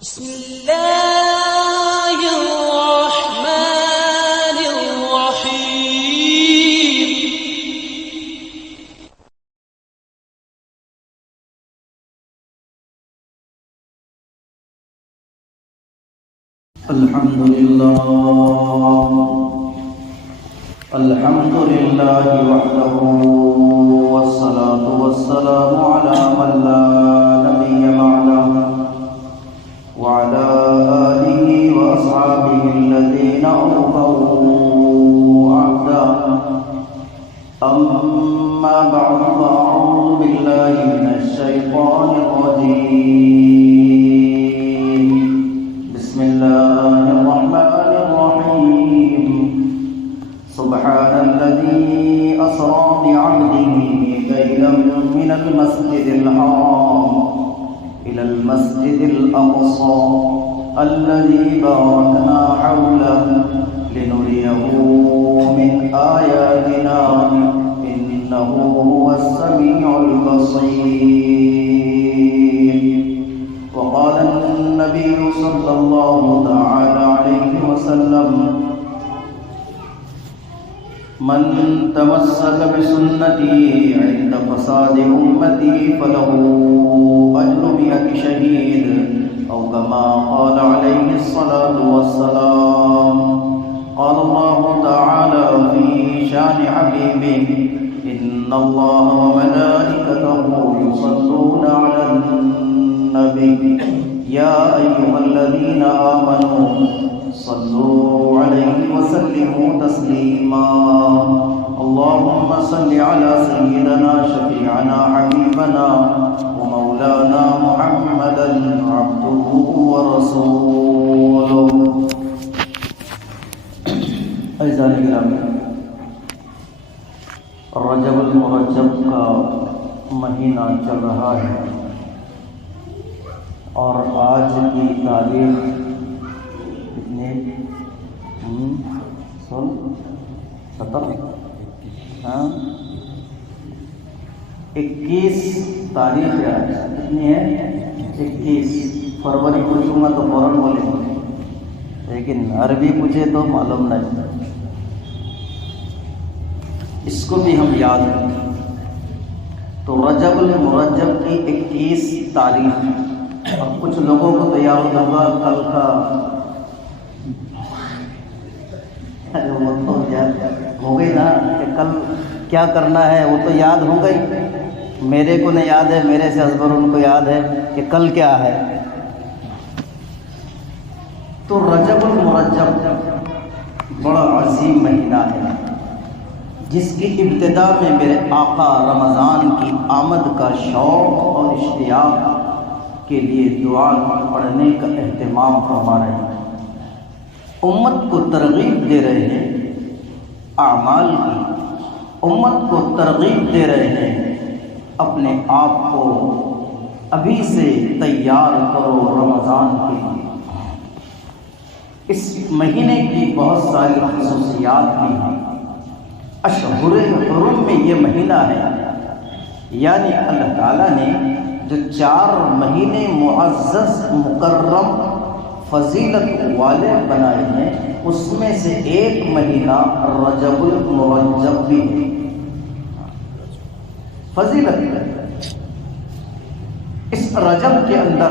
بسم الله الرحمن الرحيم. الحمد لله وحده والصلاة والسلام على من لا نبي بعده وعلى آله وأصحابه الذين أوفوا عهده. أما بعد فأعوذ بالله من الشيطان الرجيم. بسم الله الرحمن الرحيم. سبحان الذي أسرى بعبده ليلا من المسجد الحرام إلى المسجد الأقصى الذي باركنا حوله لنريه من آياتنا إنه هو السميع البصير. وقال النبي صلى الله تعالى عليه وسلم: من تمسك بسنتي عند فساد أمتي فله أجر 100 شهيد، أو كما قال عليه الصلاة والسلام. قال الله تعالى في شان حبيبه: إن الله وملائكته يصلون على النبي يا أيها الذين آمنوا صلوا عليه وسلموا تسليما. اللهم صل على سيدنا شفيعنا حبيبنا ومولانا محمدا عبده ورسوله. اعزائي الکرام، رجب المرجب کا مہینہ چل رہا ہے اور آج کی تاریخ کتنے 21 تاریخ ہے آج. کتنی ہے؟ 21 فروری. پوچھوں گا تو فوراً بولیں گے، لیکن عربی پوچھے تو معلوم نہیں. اس کو بھی ہم یاد رکھیں. تو رجب المرجب کی 21 تاریخ. اور کچھ لوگوں کو تو یاد ہوگا کل کا وہ تو یاد ہو گئی نا کہ کل کیا کرنا ہے، وہ تو یاد ہو گئی. میرے کو نہیں یاد ہے، میرے سے ازبر ان کو یاد ہے کہ کل کیا ہے. تو رجب المرجب بڑا عظیم مہینہ ہے جس کی ابتدا میں میرے آقا رمضان کی آمد کا شوق اور اشتیاق کے لیے دعا پڑھنے کا اہتمام فرما رہے ہیں. امت کو ترغیب دے رہے ہیں اعمال کی، امت کو ترغیب دے رہے ہیں اپنے آپ کو ابھی سے تیار کرو رمضان کے لیے. اس مہینے کی بہت ساری خصوصیات بھی ہیں. اشہر حرم میں یہ مہینہ ہے، یعنی اللہ تعالیٰ نے جو 4 مہینے معزز مکرم فضیلت والے بنائے ہیں، اس میں سے ایک مہینہ رجب المرجب بھی ہے. فضیلت اس رجب کے اندر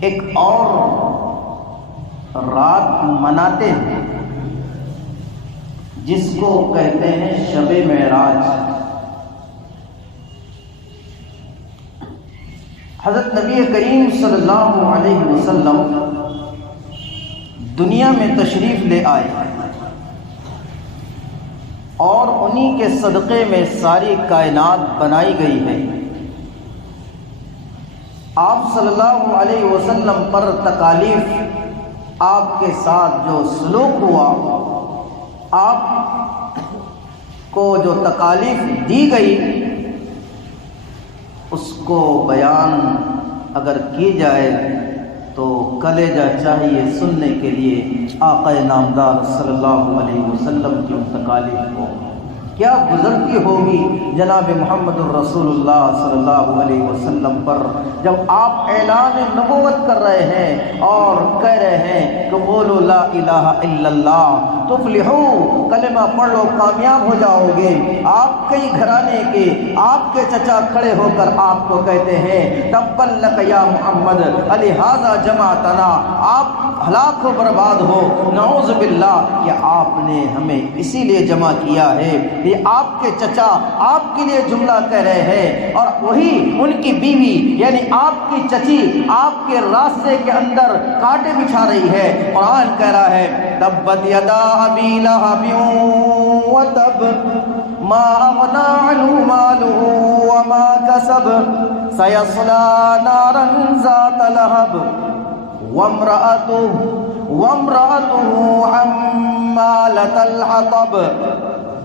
ایک اور رات مناتے ہیں جس کو کہتے ہیں شب معراج. حضرت نبی کریم صلی اللہ علیہ وسلم دنیا میں تشریف لے آئے اور انہی کے صدقے میں ساری کائنات بنائی گئی ہے. آپ صلی اللہ علیہ وسلم پر تکالیف، آپ کے ساتھ جو سلوک ہوا، آپ کو جو تکالیف دی گئی، اس کو بیان اگر کی جائے تو کلیجہ چاہیے سننے کے لیے آقا نامدار صلی اللہ علیہ وسلم کی ان تکالیف کو. کیا گزرتی ہوگی جناب محمد الرسول اللہ صلی اللہ علیہ وسلم پر جب آپ اعلان نبوت کر رہے ہیں اور کہہ رہے ہیں کہ قولوا لا الہ الا اللہ تفلحوا، کلمہ پڑھ لو کامیاب ہو جاؤ گے۔ آپ کئی گھرانے کے آپ کے چچا کھڑے ہو کر آپ کو کہتے ہیں تبا لک یا محمد لہذا جمعتنا، آپ ہلاک و برباد ہو، نعوذ باللہ کہ آپ نے ہمیں اسی لیے جمع کیا ہے۔ یہ آپ کے چچا آپ کے لیے جملہ کہہ رہے ہیں اور وہی ان کی بیوی یعنی آپ کی چچی آپ کے راستے کے اندر کانٹے بچھا رہی ہے۔ قرآن کہہ رہا ہے تبت یدا ابی لہب وتب ما اغنى عنه ماله وما كسب سيصلى نارا ذات لهب وامرأته حمالة الحطب،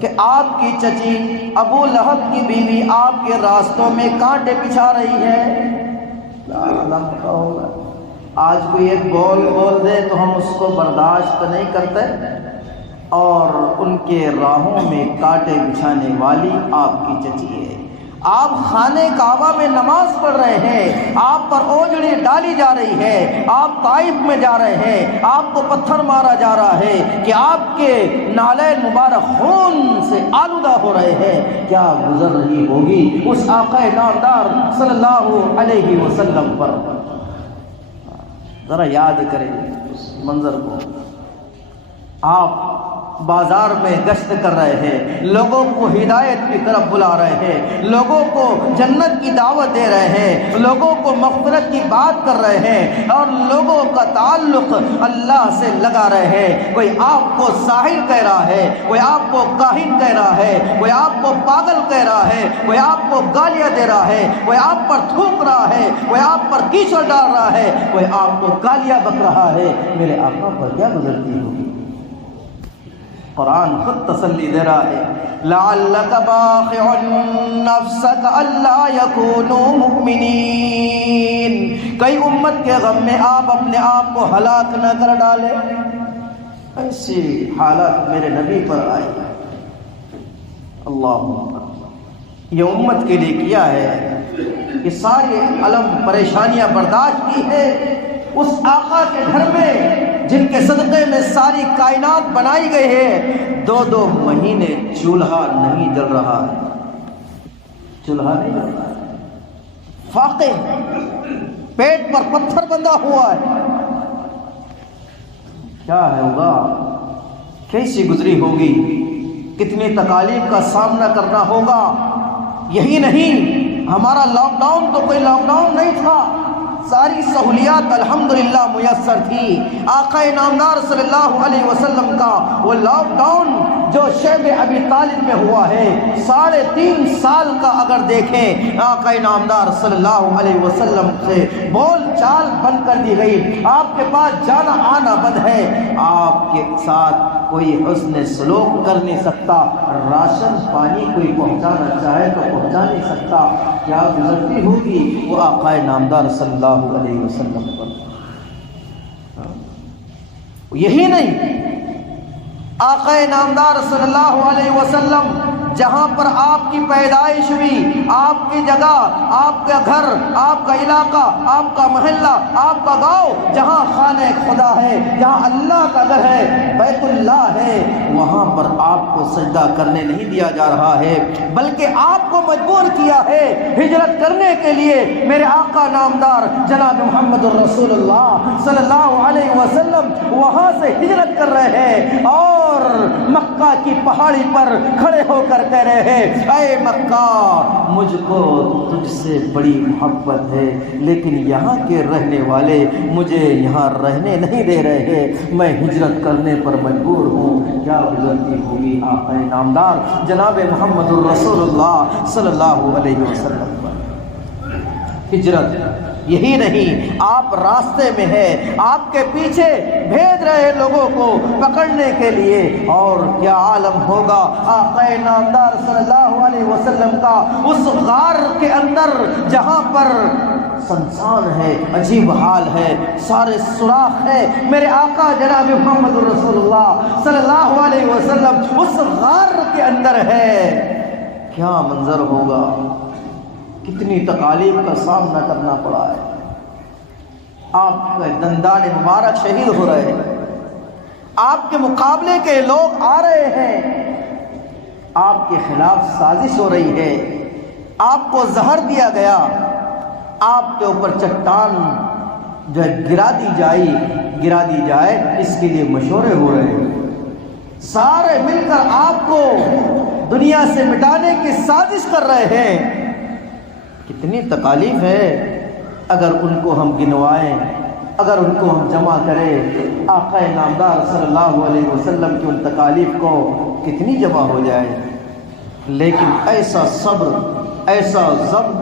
کہ آپ کی چچی ابو لہب کی بیوی آپ کے راستوں میں کانٹے بچھا رہی ہے۔ آج کوئی ایک بول دے تو ہم اس کو برداشت نہیں کرتے، اور ان کے راہوں میں کانٹے بچھانے والی آپ کی چچی ہے۔ آپ خانہ کعبہ میں نماز پڑھ رہے ہیں، آپ پر اوجڑی ڈالی جا رہی ہے، آپ طائف میں جا رہے ہیں، آپ کو پتھر مارا جا رہا ہے کہ آپ کے نالین مبارک خون سے آلودہ ہو رہے ہیں، کیا گزر رہی ہوگی اس آقا نامدار صلی اللہ علیہ وسلم پر؟ ذرا یاد کریں اس منظر کو۔ آپ بازار میں گشت کر رہے ہیں، لوگوں کو ہدایت کی طرف بلا رہے ہیں، لوگوں کو جنت کی دعوت دے رہے ہیں، لوگوں کو مغفرت کی بات کر رہے ہیں اور لوگوں کا تعلق اللہ سے لگا رہے ہیں۔ کوئی آپ کو ساحر کہہ رہا ہے، کوئی آپ کو کاہن کہہ رہا ہے، کوئی آپ کو پاگل کہہ رہا ہے، کوئی آپ کو گالیاں دے رہا ہے، کوئی آپ پر تھوک رہا ہے، کوئی آپ پر کیچڑ ڈال رہا ہے، کوئی آپ کو گالیاں بک رہا ہے، میرے آقا پر کیا گزرتی ہوگی؟ قرآن خود تسلی دے رہا ہے لعلک باخع نفسک الا یکونوا مؤمنین، کئی امت کے غم میں آپ اپنے آپ کو ہلاک نہ کر ڈالے۔ ایسی حالت میرے نبی پر آئی، اللہ یہ امت کے لیے کیا ہے، یہ ساری الم پریشانیاں برداشت کی ہے اس آقا کے گھر میں جن کے صدقے میں ساری کائنات بنائی گئی ہے۔ 2 مہینے چولہا نہیں جل رہا ہے، چولہا نہیں جل رہا ہے، فاقے پیٹ پر پتھر بندھا ہوا ہے۔ کیا ہوگا، کیسی گزری ہوگی، کتنی تکالیف کا سامنا کرنا ہوگا۔ یہی نہیں، ہمارا لاک ڈاؤن تو کوئی لاک ڈاؤن نہیں تھا، ساری سہولیات الحمدللہ میسر تھی۔ آقا نامدار صلی اللہ علیہ وسلم کا وہ لاک ڈاؤن جو شیب ابی طالب میں ہوا ہے 3.5 سال کا اگر دیکھیں، آقا نامدار صلی اللہ علیہ وسلم سے بول چال بند کر دی گئی، آپ کے پاس جانا آنا بند ہے، آپ کے ساتھ کوئی حسن سلوک کر نہیں سکتا، راشن پانی کوئی پہنچانا چاہے تو پہنچا نہیں سکتا۔ کیا گزرتی ہوگی وہ آقا نامدار صلی اللہ علیہ وسلم پر؟ یہی نہیں، آقا نامدار صلی اللہ علیہ وسلم جہاں پر آپ کی پیدائش ہوئی، آپ کی جگہ، آپ کا گھر، آپ کا علاقہ، آپ کا محلہ، آپ کا گاؤں، جہاں خانہ خدا ہے، جہاں اللہ کا گھر ہے، بیت اللہ ہے، وہاں پر آپ کو سجدہ کرنے نہیں دیا جا رہا ہے، بلکہ آپ کو مجبور کیا ہے ہجرت کرنے کے لیے۔ میرے آقا نامدار جناب محمد الرسول اللہ صلی اللہ علیہ وسلم وہاں سے ہجرت کر رہے ہیں اور مکہ کی پہاڑی پر کھڑے ہو کر کہہ رہے ہیں اے مکہ، مجھ کو تجھ سے بڑی محبت ہے، لیکن یہاں کے رہنے والے مجھے یہاں رہنے نہیں دے رہے ہیں، میں ہجرت کرنے پر مجبور ہوں۔ کیا گزرتی ہوگی آقا نامدار جناب محمد الرسول اللہ صلی اللہ علیہ وسلم پر؟ ہجرت یہی نہیں، آپ راستے میں ہیں، آپ کے پیچھے بھیج رہے لوگوں کو پکڑنے کے لیے، اور کیا عالم ہوگا آقا نامدار صلی اللہ علیہ وسلم کا اس غار کے اندر جہاں پر سنسان ہے، عجیب حال ہے، سارے سوراخ ہے۔ میرے آقا جناب محمد رسول اللہ صلی اللہ علیہ وسلم اس غار کے اندر ہے، کیا منظر ہوگا، کتنی تکالیف کا سامنا کرنا پڑا ہے۔ آپ کے دندان مبارک شہید ہو رہے ہیں، آپ کے مقابلے کے لوگ آ رہے ہیں، آپ کے خلاف سازش ہو رہی ہے، آپ کو زہر دیا گیا، آپ کے اوپر چٹان جو گرا دی جائے اس کے لیے مشورے ہو رہے ہیں، سارے مل کر آپ کو دنیا سے مٹانے کی سازش کر رہے ہیں۔ کتنی تکالیف ہے، اگر ان کو ہم گنوائیں، اگر ان کو ہم جمع کریں، آقا نامدار صلی اللہ علیہ وسلم کی ان تکالیف کو کتنی جمع ہو جائے۔ لیکن ایسا صبر، ایسا ضبط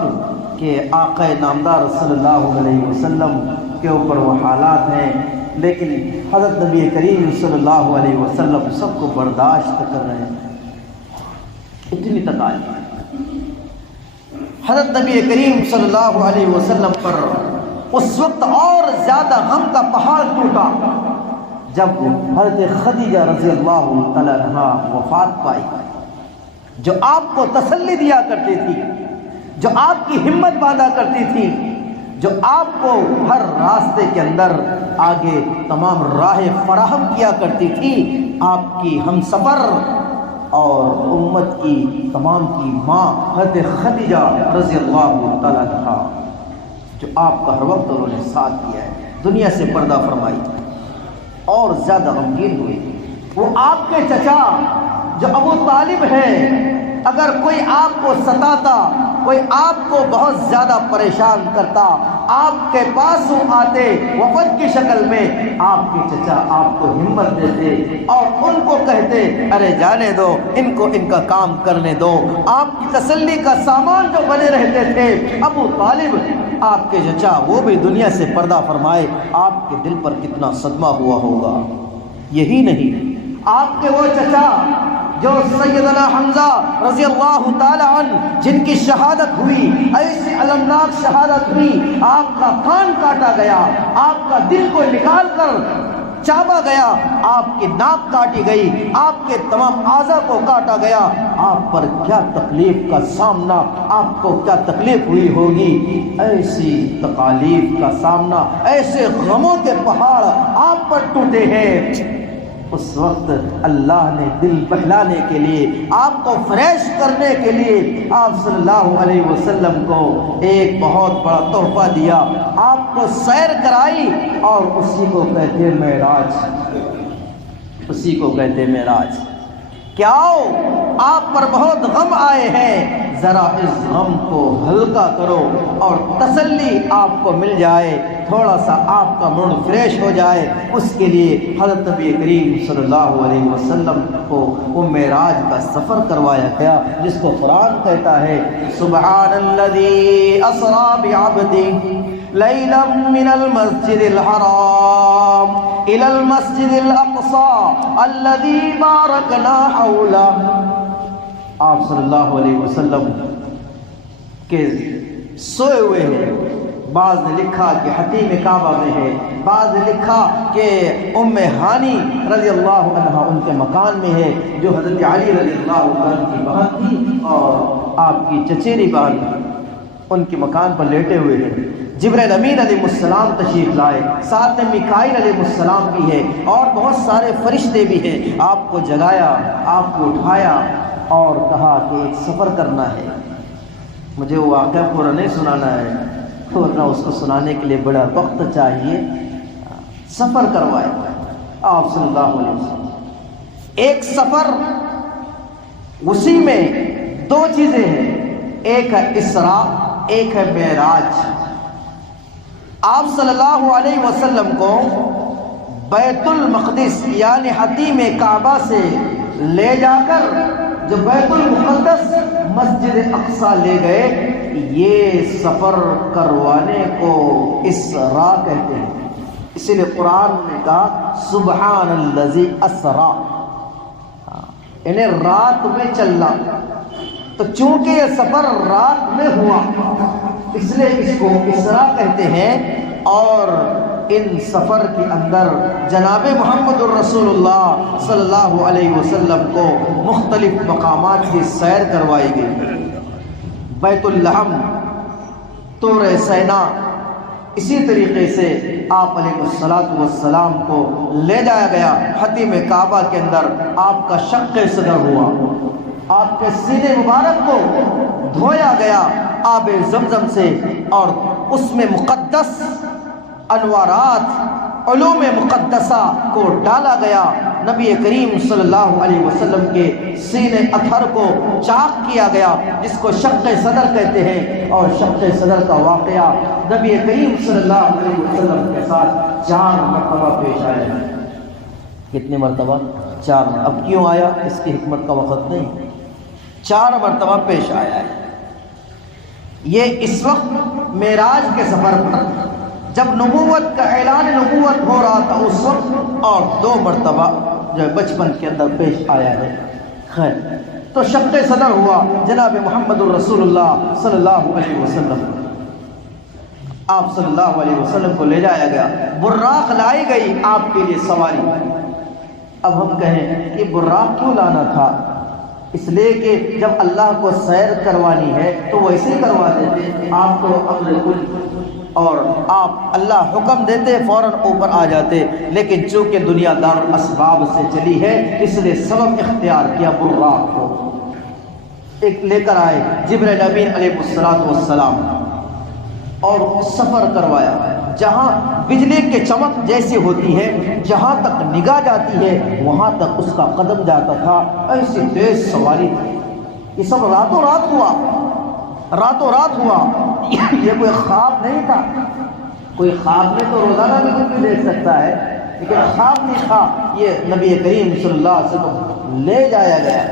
کہ آقا نامدار صلی اللہ علیہ وسلم کے اوپر وہ حالات ہیں، لیکن حضرت نبی کریم صلی اللہ علیہ وسلم سب کو برداشت کر رہے ہیں۔ اتنی تکالیف حضرت نبی کریم صلی اللہ علیہ وسلم پر اس وقت اور زیادہ غم کا پہاڑ ٹوٹا جب حضرت خدیجہ رضی اللہ تعالی عنہا وفات پائی، جو آپ کو تسلی دیا کرتی تھی، جو آپ کی ہمت باندھا کرتی تھی، جو آپ کو ہر راستے کے اندر آگے تمام راہیں فراہم کیا کرتی تھی، آپ کی ہم سفر اور امت کی تمام کی ماں حضرت خدیجہ رضی اللہ تعالیٰ عنہا، جو آپ کا ہر وقت انہوں نے ساتھ دیا ہے، دنیا سے پردہ فرمائی اور زیادہ غمگین ہوئی۔ وہ آپ کے چچا جو ابو طالب ہے، اگر کوئی آپ کو ستاتا، کوئی آپ کو بہت زیادہ پریشان کرتا، آپ کے پاس وہ آتے وفد کی شکل میں، آپ کے چچا آپ کو ہمت دیتے اور ان کو کہتے ارے جانے دو ان کو، ان کا کام کرنے دو۔ آپ کی تسلی کا سامان جو بنے رہتے تھے ابو طالب، آپ کے چچا، وہ بھی دنیا سے پردہ فرمائے، آپ کے دل پر کتنا صدمہ ہوا ہوگا۔ یہی نہیں، آپ کے وہ چچا جو سیدنا حمزہ رضی اللہ تعالی عنہ، جن کی شہادت ہوئی، ایسی المناک شہادت ہوئی، آپ کا کان کاٹا گیا، آپ کا دل کو نکال کر چابا گیا، آپ کی ناک کاٹی گئی، آپ کے تمام اعضاء کو کاٹا گیا، آپ پر کیا تکلیف کا سامنا، آپ کو کیا تکلیف ہوئی ہوگی۔ ایسی تکالیف کا سامنا، ایسے غموں کے پہاڑ آپ پر ٹوٹے ہیں۔ اس وقت اللہ نے دل بہلانے کے لیے، آپ کو فریش کرنے کے لیے، آپ صلی اللہ علیہ وسلم کو ایک بہت بڑا تحفہ دیا، آپ کو سیر کرائی، اور اسی کو کہتے ہیں معراج، اسی کو کہتے ہیں معراج۔ کیا آپ پر بہت غم آئے ہیں، ذرا اس غم کو ہلکا کرو اور تسلی آپ کو مل جائے، تھوڑا سا آپ کا موڈ فریش ہو جائے۔ اس کے لیے حضرت نبی کریم صلی اللہ علیہ وسلم کو وہ معراج کا سفر کروایا گیا، جس کو قرآن کہتا ہے سبحان الذی اسری بعبدہ لیلا من المسجد الحرام الی المسجد الاقصی الذی بارکنا حولہ۔ آپ صلی اللہ علیہ وسلم کے سوئے ہوئے ہیں، بعض نے لکھا کہ حتیم کعبہ میں ہے، بعض نے لکھا کہ ام ہانی رضی اللہ عنہ ان کے مکان میں ہے، جو حضرت علی رضی اللہ عنہ کی بہن تھی اور آپ کی چچیری بہن، ان کے مکان پر لیٹے ہوئے ہیں۔ جبرائیل امین علیہ السلام تشریف لائے، ساتھ میں میکائیل علیہ السلام بھی ہے اور بہت سارے فرشتے بھی ہیں۔ آپ کو جگایا، آپ کو اٹھایا اور کہا کہ ایک سفر کرنا ہے، مجھے وہ واقعہ پورا نہیں سنانا ہے، ورنہ اس کو سنانے کے لیے بڑا وقت چاہیے۔ سفر کروائے آپ صلی اللہ علیہ وسلم، ایک سفر، اسی میں دو چیزیں ہیں، ایک ہے اسراء، ایک ہے معراج۔ آپ صلی اللہ علیہ وسلم کو بیت المقدس یعنی حتیم کعبہ سے لے جا کر جو بیت المقدس مسجد اقصیٰ لے گئے، یہ سفر کروانے کو اسراء کہتے ہیں۔ اسی لیے قرآن نے کہا سبحان الذی اسریٰ، انہیں رات میں چلنا، تو چونکہ یہ سفر رات میں ہوا اس لیے اس کو اسرا کہتے ہیں۔ اور ان سفر کے اندر جناب محمد الرسول اللہ صلی اللہ علیہ وسلم کو مختلف مقامات کی سیر کروائی گئی۔ بیت اللحم، طور سینا، اسی طریقے سے آپ علیہ السلام کو لے جایا گیا۔ حتیم کعبہ کے اندر آپ کا شق صدر ہوا، آپ کے سینے مبارک کو دھویا گیا آب زمزم سے، اور اس میں مقدس انوارات، علوم مقدسہ کو ڈالا گیا۔ نبی کریم صلی اللہ علیہ وسلم کے سینے اطہر کو چاک کیا گیا، جس کو شق صدر کہتے ہیں۔ اور شق صدر کا واقعہ نبی کریم صلی اللہ علیہ وسلم کے ساتھ 4 مرتبہ پیش آیا ہے۔ کتنے مرتبہ؟ 4۔ اب کیوں آیا؟ اس کی حکمت کا وقت نہیں، 4 مرتبہ پیش آیا ہے۔ یہ اس وقت معراج کے سفر پر جب نبوت کا اعلان نبوت ہو رہا تھا اس وقت، اور 2 مرتبہ جو بچپن کے اندر پیش آیا ہے۔ خیر، تو شق صدر ہوا جناب محمد الرسول اللہ صلی اللہ علیہ وسلم، آپ صلی اللہ علیہ وسلم کو لے جایا گیا، براق لائی گئی آپ کے لیے سواری۔ اب ہم کہیں کہ براق کیوں لانا تھا؟ اس لیے کہ جب اللہ کو سیر کروانی ہے تو ویسے ہی کروا دیتے، آپ کو امر کل، اور آپ اللہ حکم دیتے فوراً اوپر آ جاتے۔ لیکن چونکہ دنیا دار اسباب سے چلی ہے، اس لیے سبب اختیار کیا براق کو ایک لے کر آئے جبرائیل امین علیہ السلام، اور سفر کروایا۔ جہاں بجلی کے چمک جیسی ہوتی ہے، جہاں تک نگاہ جاتی ہے وہاں تک اس کا قدم جاتا تھا، ایسی تیز سواری تھی۔ یہ سب راتوں رات ہوا، راتوں رات ہوا، یہ کوئی خواب نہیں تھا۔ کوئی خواب میں تو روزانہ بھی کچھ دیکھ سکتا ہے، لیکن خواب نہیں تھا، یہ نبی کریم صلی اللہ علیہ وسلم لے جایا گیا۔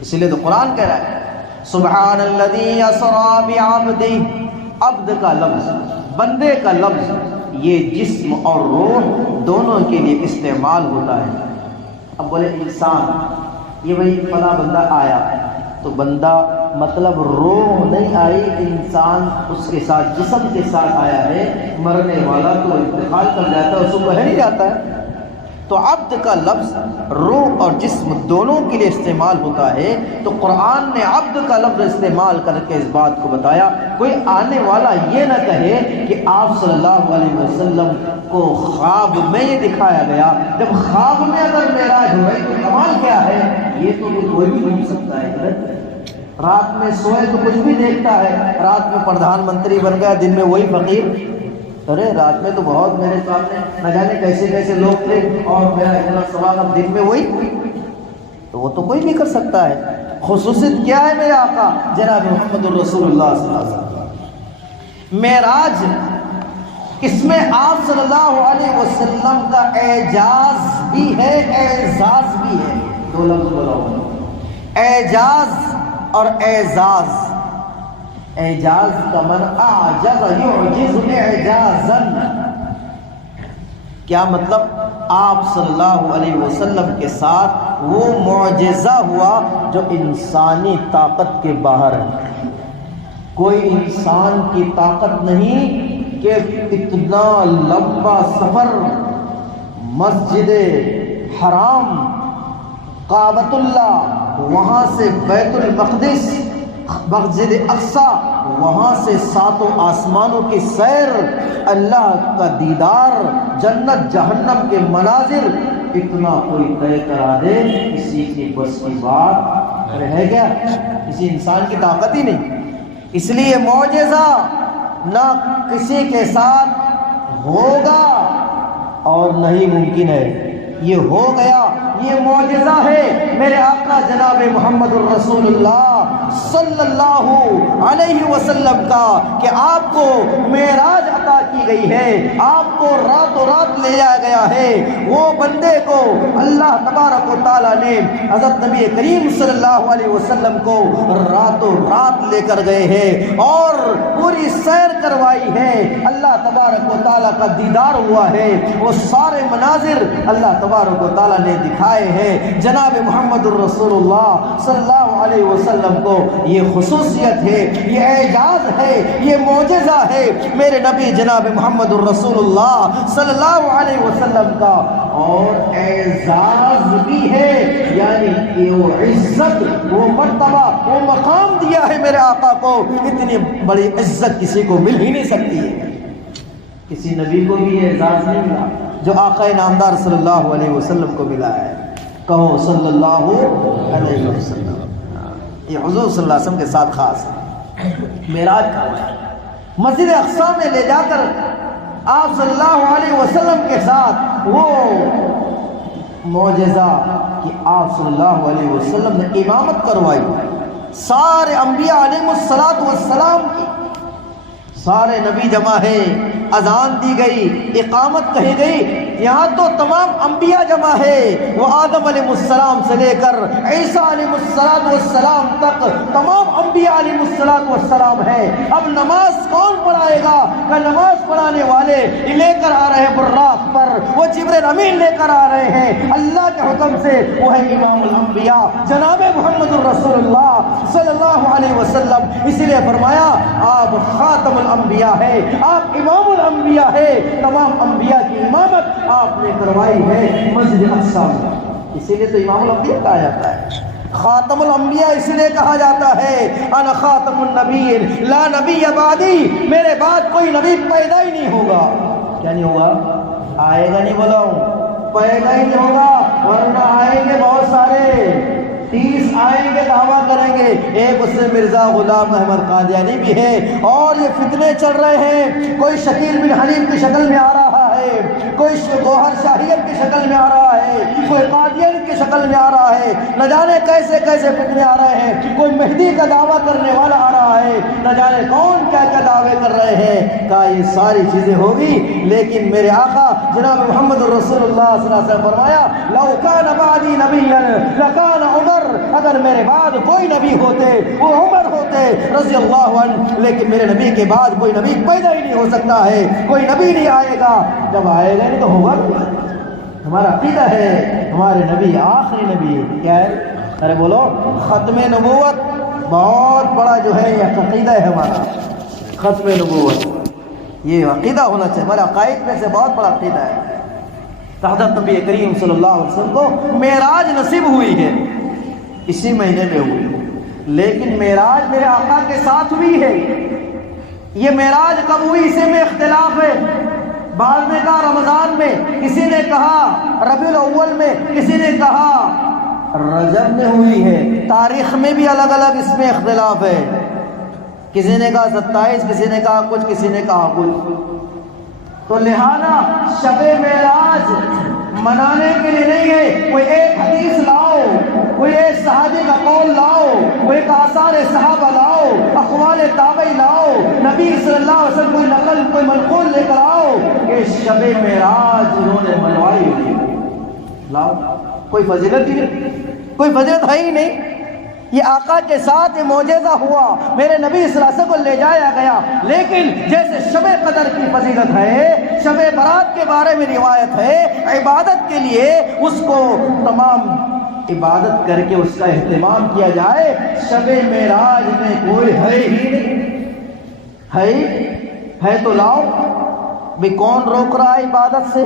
اس لیے تو قرآن کہہ رہا ہے سبحان الذی اسری بعبدہ، عبد کا لفظ، بندے کا لفظ، یہ جسم اور روح دونوں کے لیے استعمال ہوتا ہے۔ اب بولے انسان، یہ وہی فلاں بندہ آیا، تو بندہ مطلب روح نہیں آئی، انسان اس کے ساتھ جسم کے ساتھ آیا ہے۔ مرنے والا تو انتقال کر جاتا ہے، اس کو کہہ نہیں جاتا ہے۔ تو عبد کا لفظ روح اور جسم دونوں کے لیے استعمال ہوتا ہے۔ تو قرآن نے عبد کا لفظ استعمال کر کے اس بات کو بتایا، کوئی آنے والا یہ نہ کہے کہ آپ صلی اللہ علیہ وسلم کو خواب میں یہ دکھایا گیا۔ جب خواب میں اگر معراج ہوئے تو کمال کیا ہے، یہ تو کوئی بھی نہیں سکتا ہے۔ رات میں سوئے تو کچھ بھی دیکھتا ہے، رات میں پردھان منتری بن گیا، دن میں وہی فقیر۔ ارے رات میں تو بہت میرے سامنے نہ جانے کیسے کیسے لوگ تھے، اور میرا اتنا سوال، اب دن میں وہی، تو وہ تو کوئی بھی کر سکتا ہے۔ خصوصیت کیا ہے میرے آقا جناب محمد الرسول اللہ صلی اللہ علیہ وسلم؟ معراج، اس میں آپ صلی اللہ علیہ وسلم کا اعجاز بھی ہے، اعزاز بھی ہے۔ 2 لفظ بولا، اعجاز اور اعزاز۔ اعجاز کا من اعجز یعجز اعجازا، کیا مطلب؟ آپ صلی اللہ علیہ وسلم کے ساتھ وہ معجزہ ہوا جو انسانی طاقت کے باہر ہے۔ کوئی انسان کی طاقت نہیں کہ اتنا لمبا سفر مسجد حرام، کعبۃ اللہ، وہاں سے بیت المقدس، مسجد اقصیٰ، وہاں سے 7 آسمانوں کی سیر، اللہ کا دیدار، جنت جہنم کے مناظر، اتنا کوئی طے کرا دے، کسی کی بس کی بات رہ گیا؟ کسی انسان کی طاقت ہی نہیں۔ اس لیے معجزہ نہ کسی کے ساتھ ہوگا اور نہیں ممکن ہے، یہ ہو گیا، یہ معجزہ ہے میرے آقا جناب محمد الرسول اللہ صلی اللہ علیہ وسلم کا، کہ آپ کو معراج عطا کی گئی ہے، آپ کو راتوں رات لے جایا گیا ہے۔ وہ بندے کو اللہ تبارک و تعالیٰ نے حضرت نبی کریم صلی اللہ علیہ وسلم کو راتوں رات لے کر گئے ہیں اور پوری سیر کروائی ہے۔ اللہ تبارک و تعالیٰ کا دیدار ہوا ہے، وہ سارے مناظر اللہ تبارک و تعالیٰ نے دکھائے ہیں۔ جناب محمد الرسول اللہ صلی اللہ علیہ وسلم کو یہ خصوصیت ہے، یہ اعجاز ہے، یہ معجزہ ہے میرے نبی جناب محمد الرسول اللہ صلی اللہ علیہ وسلم کا، اور اعزاز بھی ہے، یعنی وہ عزت، وہ مرتبہ، وہ مقام دیا ہے میرے آقا کو، اتنی بڑی عزت کسی کو مل ہی نہیں سکتی ہے۔ کسی نبی کو بھی یہ اعزاز نہیں ملا جو آقا نامدار صلی اللہ علیہ وسلم کو ملا ہے۔ کہو صلی اللہ علیہ وسلم، یہ حضور صلی اللہ علیہ وسلم کے ساتھ خاص ہے۔ معراج کا مسجد اقصی میں لے جا کر آپ صلی اللہ علیہ وسلم کے ساتھ وہ معجزہ کہ آپ صلی اللہ علیہ وسلم نے امامت کروائی، سارے انبیاء علیہ السلام کی، سارے نبی جمع ہیں، اذان دی گئی، اقامت کہی گئی، یہاں تو تمام انبیاء جمع ہے، وہ آدم علیہ السلام سے لے کر عیسیٰ علیہ السلام تک تمام انبیاء علیہ السلام ہے۔ اب نماز کون پڑھائے گا؟ کہ نماز پڑھانے والے لے کر آ رہے ہیں براق پر، وہ جبرائیل امین لے کر آ رہے ہیں اللہ کے حکم سے، وہ ہے امام الانبیاء جناب محمد الرسول اللہ صلی اللہ علیہ وسلم۔ اسی لیے فرمایا آپ خاتم الانبیاء ہے، آپ امام الانبیاء ہے، تمام انبیاء کی امامت آپ نے کروائی ہے مسجد اقصی میں، اسی لیے تو امام الانبیاء کہا جاتا ہے۔ خاتم الانبیاء اسی لیے کہا جاتا ہے، انا خاتم النبیین لا نبی بعدی، میرے بعد کوئی نبی پیدا ہی نہیں ہوگا۔ کیا نہیں ہوگا؟ آئے گا نہیں بولا ہوں، پیدا ہی نہیں ہوگا، ورنہ آئیں گے بہت سارے، 30 آئیں گے، دعویٰ کریں گے، ایک اس سے مرزا غلام احمد قادیانی بھی ہے، اور یہ فتنے چل رہے ہیں، کوئی شکیل بن حلیم کی شکل میں آ رہا ہے، کوئی گوہر شاہیت کی شکل میں آ رہا ہے، کوئی قادیانی کی شکل میں آ رہا ہے، نہ جانے کیسے کیسے فتنے آ رہے ہیں، کوئی مہدی کا دعویٰ کرنے والا آ رہا ہے، نہ جانے کون کیا کیا دعوے کر رہے ہیں۔ کہا یہ ساری چیزیں ہوگی، لیکن میرے آقا جناب محمد رسول اللہ صلی اللہ علیہ وسلم فرمایا لو کان بعدی نبیا لکان عمر، اگر میرے بعد کوئی نبی ہوتے وہ عمر ہوتے رضی اللہ عنہ، لیکن میرے نبی کے بعد کوئی نبی پیدا ہی نہیں ہو سکتا ہے، کوئی نبی نہیں آئے گا، جب آئے گا نہیں تو ہوگا۔ ہمارا عقیدہ ہے ہمارے نبی آخری نبی ہے، کیا ہے؟ ارے بولو، ختم نبوت بہت بڑا جو ہے یہ عقیدہ ہے ہمارا، ختم نبوت یہ عقیدہ ہونا چاہیے، ہمارے عقائد میں سے بہت بڑا عقیدہ ہے۔ حضرت نبی کریم صلی اللہ علیہ وسلم کو معراج نصیب ہوئی ہے، اسی مہینے میں ہوئی، لیکن معراج میرے آقا کے ساتھ ہوئی ہے۔ یہ معراج کب ہوئی اسے میں اختلاف ہے، بعض نے کہا رمضان میں، کسی نے کہا ربیع الاول میں، کسی نے کہا رجب میں ہوئی ہے، تاریخ میں بھی الگ الگ اس میں اختلاف ہے، کسی نے کہا 27، کسی نے کہا کچھ، کسی نے کہا کچھ۔ تو لہذا شب معراج منانے کے لیے نہیں ہے، کوئی ایک حدیث لاؤ، کوئی ایک صحابی کا قول لاؤ، کوئی ایک آثار صحابہ لاؤ، اقوال تابعی لاؤ، نبی صلی اللہ علیہ وسلم کوئی نقل کوئی منقول لے کر آؤ کہ شب معراج انہوں نے منوائی ہوئی، لاؤ، کوئی فضیلت ہی نہیں، کوئی فضیلت ہے ہی نہیں۔ یہ آقا کے ساتھ یہ معجزہ ہوا، میرے نبی صلی اللہ علیہ وسلم کو لے جایا گیا، لیکن جیسے شب قدر کی فضیلت ہے، شب برات کے بارے میں روایت ہے، عبادت کے لیے اس کو تمام عبادت کر کے اس کا اہتمام کیا جائے، شب معراج میں کوئی ہے ہی نہیں، ہے تو لاؤ بھی، کون روک رہا ہے عبادت سے؟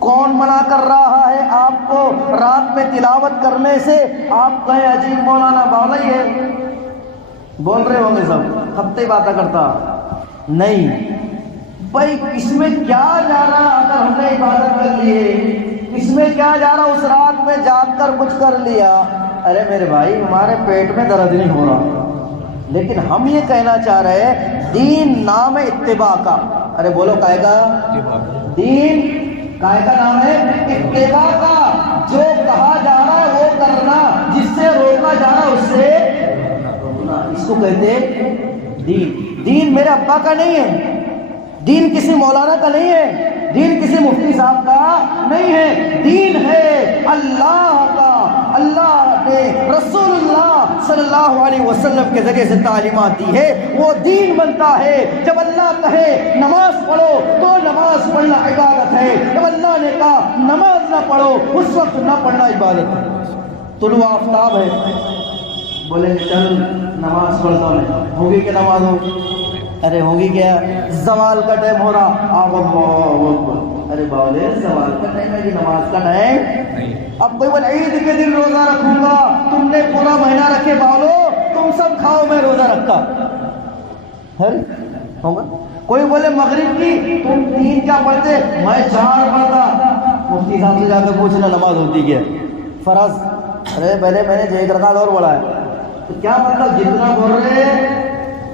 کون منع کر رہا ہے آپ کو رات میں تلاوت کرنے سے؟ آپ کہیں عجیب مولانا باولی ہے، بول رہے ہوں گے سب، ہفتے باتیں کرتا نہیں بھائی، اس میں کیا جا رہا اگر ہم نے عبادت کر لی ہے، اس میں کیا جا رہا اس رات میں جاگ کر کچھ کر لیا؟ ارے میرے بھائی، ہمارے پیٹ میں درد نہیں ہو رہا، لیکن ہم یہ کہنا چاہ رہے ہیں دین نام ہے اتباع کا۔ ارے بولو کائے کا دین، کائے کا نام ہے اتباع کا، جو کہا جا رہا ہے وہ کرنا، جس سے روکا جا رہا ہے اس سے روکنا، اس کو کہتے ہیں دین۔ دین میرے ابا کا نہیں ہے، دین کسی مولانا کا نہیں ہے، دین کسی مفتی صاحب کا نہیں ہے، دین ہے اللہ کا۔ اللہ نے رسول اللہ صلی اللہ علیہ وسلم کے ذریعے سے تعلیمات دی ہے، وہ دین بنتا ہے۔ جب اللہ کہے نماز پڑھو تو نماز پڑھنا عبادت ہے، جب اللہ نے کہا نماز نہ پڑھو اس وقت نہ پڑھنا عبادت ہے۔ طلوع آفتاب ہے، بولے چل نماز پڑھتا ہوں، ہوگی کہ نماز ہو؟ ارے ہوگی کیا؟ زوال کا ٹائم ہو رہا، آپ اللہ اکبر، ارے بولے زوال کا ٹائم ہے کہ نماز کا ٹائم؟ اب کوئی بولے عید کے دن روزہ رکھوں گا، تم نے پورا مہینہ رکھے باولو، تم سب کھاؤ میں روزہ رکھتا ہوگا۔ کوئی بولے مغرب کی تم 3 کیا پڑھتے، میں 4 پڑھتا، مفتی صاحب سے جا کے پوچھنا نماز ہوتی کیا فرض؟ ارے پہلے میں نے 1 رکعت اور پڑھا ہے، تو کیا مطلب جتنا بول رہے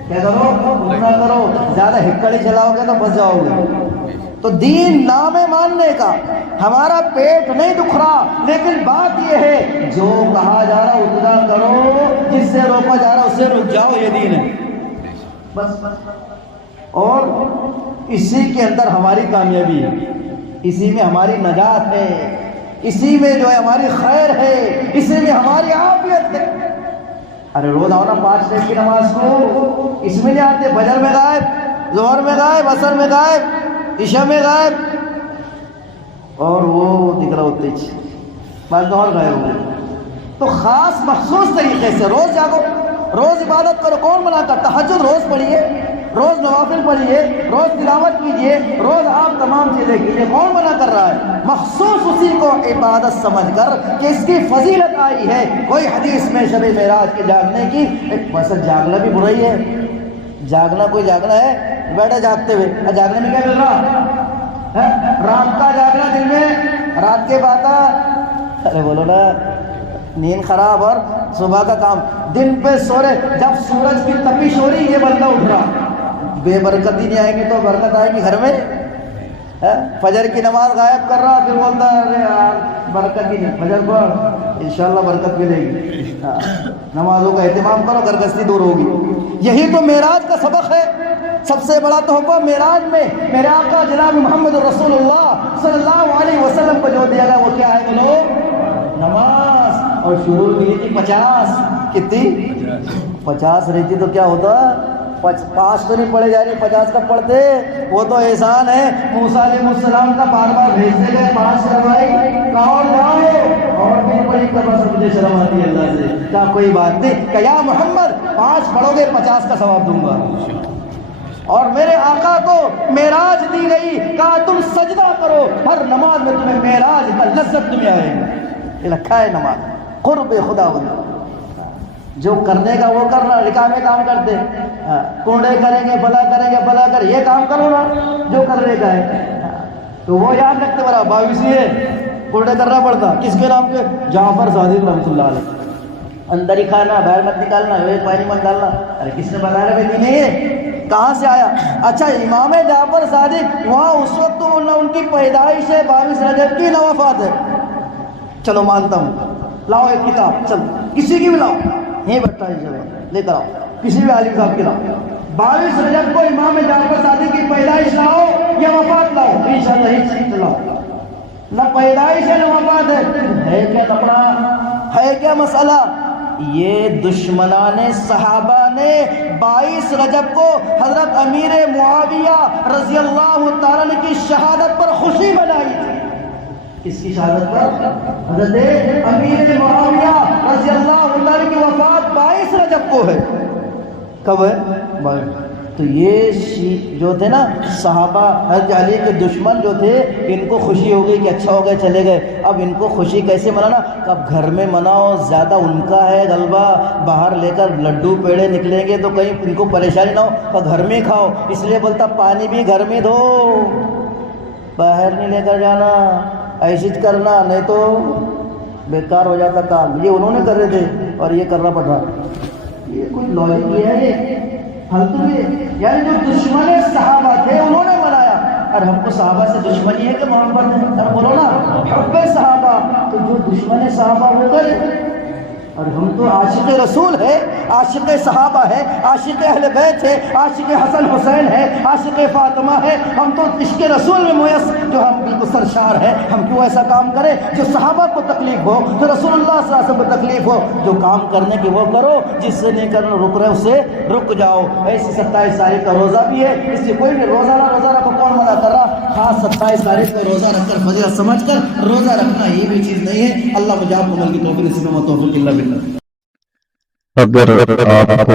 کیا کرو اتنا کرو، زیادہ ہکڑی چلاؤ گے تو بس جاؤ گے۔ تو دین نام ہے ماننے کا، ہمارا پیٹ نہیں دکھ رہا، لیکن بات یہ ہے جو کہا جا رہا اتنا کرو، جس سے روکا جا رہا اس سے رک جاؤ، یہ دین ہے بس۔ اور اسی کے اندر ہماری کامیابی ہے، اسی میں ہماری نجات ہے، اسی میں جو ہے ہماری خیر ہے، اسی میں ہماری عافیت ہے۔ ارے روز آؤ نا 5 ٹائم کی نماز کو، اس میں نہیں آتے، فجر میں غائب، ظہر میں غائب، عصر میں غائب، عشاء میں غائب، اور وہ دکھ رہا ہوتے بعد اور غائب ہو گئے۔ تو خاص مخصوص طریقے سے روز جاگو، روز عبادت کرو۔ کون منع کرتا؟ تہجد روز پڑھیے، روز نوافل پڑھیے، روز تلاوت کیجیے، روز آپ تمام چیزیں کیجیے، کون منع کر رہا ہے؟ مخصوص اسی کو عبادت سمجھ کر کہ اس کی فضیلت آئی ہے۔ کوئی حدیث میں شب معراج کے جاگنے کی، ویسے جاگنا بھی برائی ہے، جاگنا کوئی جاگنا ہے بیٹھے جاگتے ہوئے، جاگنے میں کیا مل رہا ہے؟ رات کا جاگنا، دن میں رات کے بعد، ارے بولو نا، نیند خراب اور صبح کا کام، دن پہ سو رہے، جب سورج کی تپش ہو رہی یہ بندہ اٹھ رہا، بے برکتی نہیں آئے گی تو برکت آئے گی گھر میں؟ فجر کی نماز غائب کر رہا، پھر بولتا ارے یار برکت ہی نہیں، فجر پڑھ انشاءاللہ برکت ملے گی۔ نمازوں کا اہتمام کرو، گرگستی دور ہوگی۔ یہی تو معراج کا سبق ہے، سب سے بڑا تحفہ معراج میں میرے آقا جناب محمد رسول اللہ صلی اللہ علیہ وسلم کو جو دیا گیا وہ کیا ہے بولو؟ نماز۔ اور شروع ہوئی تھی 50، کتنی؟ 50 رہتی تو کیا ہوتا؟ 5 تو نہیں پڑھے جا رہی، 50 کب پڑھتے؟ وہ تو احسان ہے موسیٰ علیہ السلام کا، بار بار بھیجتے گئے، 5 کروائی، کہا اور جاؤ، اور بھی بڑی کبر سے مجھے شرم آتی ہے اللہ سے، کیا کوئی بات نہیں کہ یا محمد 5 پڑھو گے 50 کا ثواب دوں گا۔ اور میرے آقا کو معراج دی گئی، کہا تم سجدہ کرو، ہر نماز میں تمہیں معراج کا لذت تمہیں آئے گا۔ یہ رکھا ہے نماز قرب خدا بندہ، جو کرنے کا وہ کر رہا، نکاح کام کرتے، کوڑے کریں گے بھلا کریں گے بھلا کر، یہ کام کرو نا جو کرنے کا ہے۔ تو وہ یاد رکھتے برا 22 کوڑے کرنا پڑتا، کس کے نام کے؟ جعفر صادق رحمۃ اللہ علیہ۔ اندر ہی کھانا، باہر مت نکالنا، پانی مت ڈالنا۔ ارے کس نے بتایا بھائی دین ہے؟ کہاں سے آیا؟ اچھا امام جعفر صادق وہاں اس وقت ان کی پیدائش ہے 22 رجب کی، نہ وفات ہے، چلو مانتا ہوں، لاؤ ایک کتاب، چل کسی کی بھی لاؤ، یہیں بیٹھا ہے لے کر آؤ، کسی بھی عالم صاحب کی لاؤ، 22 رجب کو امام جعفر صادق کی پیدائش لاؤ یا وفات لاؤ، انشاءاللہ ہی صحیح لاؤ، نہ پیدائش ہے نہ وفات ہے کیا لفڑا ہے کیا مسئلہ؟ یہ دشمنان صحابہ نے 22 رجب کو حضرت امیر معاویہ رضی اللہ تعالیٰ عنہ کی شہادت پر خوشی منائی تھی۔ کس کی شہادت پر؟ حضرت امیر معاویہ رضی اللہ تعالیٰ کی وفات 22 رجب کو ہے۔ کب ہے؟ تو یہ جو تھے نا صحابہ حضرت علی کے دشمن جو تھے، ان کو خوشی ہو گئی کہ اچھا ہو گئے چلے گئے، اب ان کو خوشی کیسے منانا؟ اب گھر میں مناؤ، زیادہ ان کا ہے غلبہ، باہر لے کر لڈو پیڑے نکلیں گے تو کہیں ان کو پریشانی نہ ہو، تو گھر میں کھاؤ، اس لیے بولتا پانی بھی گھر میں دو، باہر نہیں لے کر جانا، ایسے کرنا نہیں تو بیکار ہو جاتا کام۔ یہ انہوں نے کر رہے تھے اور یہ کرنا پڑ رہا، یہ کچھ لاجک یہ ہے، یہ فالتو ہے، یعنی جو دشمن صحابہ تھے انہوں نے منایا۔ اور ہم کو صحابہ سے دشمنی ہے کہ محبت ہے؟ اب بولو نا حب صحابہ، تو جو دشمن صحابہ وہ کرے، اور ہم تو عاشق رسول ہے، عاشق صحابہ ہے، عاشق اہل بیت ہے، عاشق حسن حسین ہے، عاشق فاطمہ ہے، ہم تو عشق رسول میں مویس جو ہم بالکل سرشار ہے، ہم کیوں ایسا کام کریں جو صحابہ کو تکلیف ہو، جو رسول اللہ صلی اللہ علیہ وسلم کو تکلیف ہو؟ جو کام کرنے کی وہ کرو، جس سے نہیں کرنا رک رہے اس سے رک جاؤ۔ ایسی 27 تاریخ کا روزہ بھی ہے، اس سے کوئی بھی روزہ رکھو، کون منع کر رہا؟ خاص 27 تاریخ کا روزہ رکھ کر فضیلت سمجھ کر روزہ رکھنا یہ بھی چیز نہیں ہے۔ اللہ مجھے آپ کو عمل کی توفیق نصیب و توفیق اللہ باللہ۔ اگر آپ کو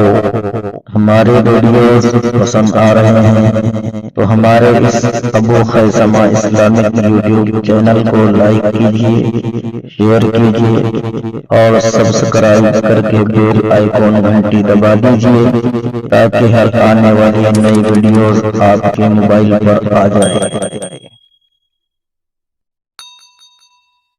ہمارے ویڈیوز پسند آ رہے ہیں تو ہمارے اس ابو خیثمہ اسلامک یوٹیوب چینل کو لائک کیجیے، شیئر کیجیے اور سبسکرائب کر کے بیل آئیکن گھنٹی دبا دیجیے تاکہ ہر آنے والی نئی ویڈیوز آپ کے موبائل پر آ جائے۔